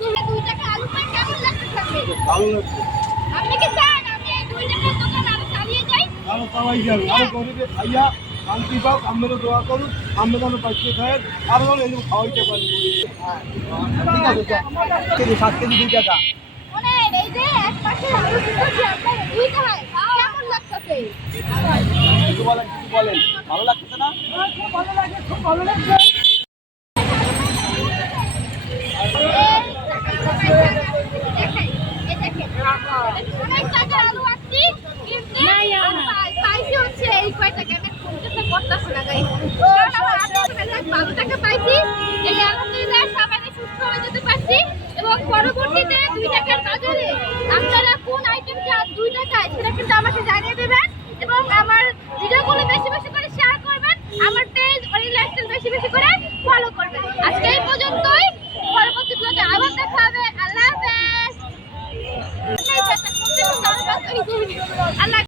2 টাকা আলু পাই কেমন লাগতেছে? ভালো লাগছে। আপনি কি চান আমি এই 2 টাকার দোকান আরো চালিয়ে যাই? আরো চালাই যাবে, আরো গরিবে খাইয়া শান্তি পাও, আমারও দোয়া করুন, আমরা যেন বাঁচিয়ে খাই, আরো যেন এরকম খাওয়াইতে পারি। ঠিক আছে, 7 কেজি 2 টাকা। শোনেন, এই যে এক পাশে আলু দিতেছি আপনার 2 টাকায় কেমন লাগতেছে? কিছু বলেন, কিছু বলেন, ভালো লাগছে না? ভালো লাগে, খুব ভালো লাগছে। অনেক টাকা আলু আনছি কিন্তু পাইছি হচ্ছে এই কয়টা আমি খুঁজতে করতেছি না গাইস, কারণ আমার ভালো টাকা পাইছি, এই আলহামদুলিল্লাহ সবাই সুস্থ হয়ে যেতে পারছি। এবং পরবর্তীতে 2 টাকার বাজারে আপনারা কোন আইটেম চান 2 টাকায় সেটা কিন্তু আমাকে জানিয়ে দেবেন এবং আমার ভিডিওগুলো বেশি বেশি করে শেয়ার করবেন, আমার পেজ অরিজিনাল লাইফস্টাইল বেশি বেশি করে ফলো করবেন। আজকে এই পর্যন্তই, পরবর্তী ব্লগে আবার দেখা হবে। আল্লাহ হাফেজ। আল্লাহ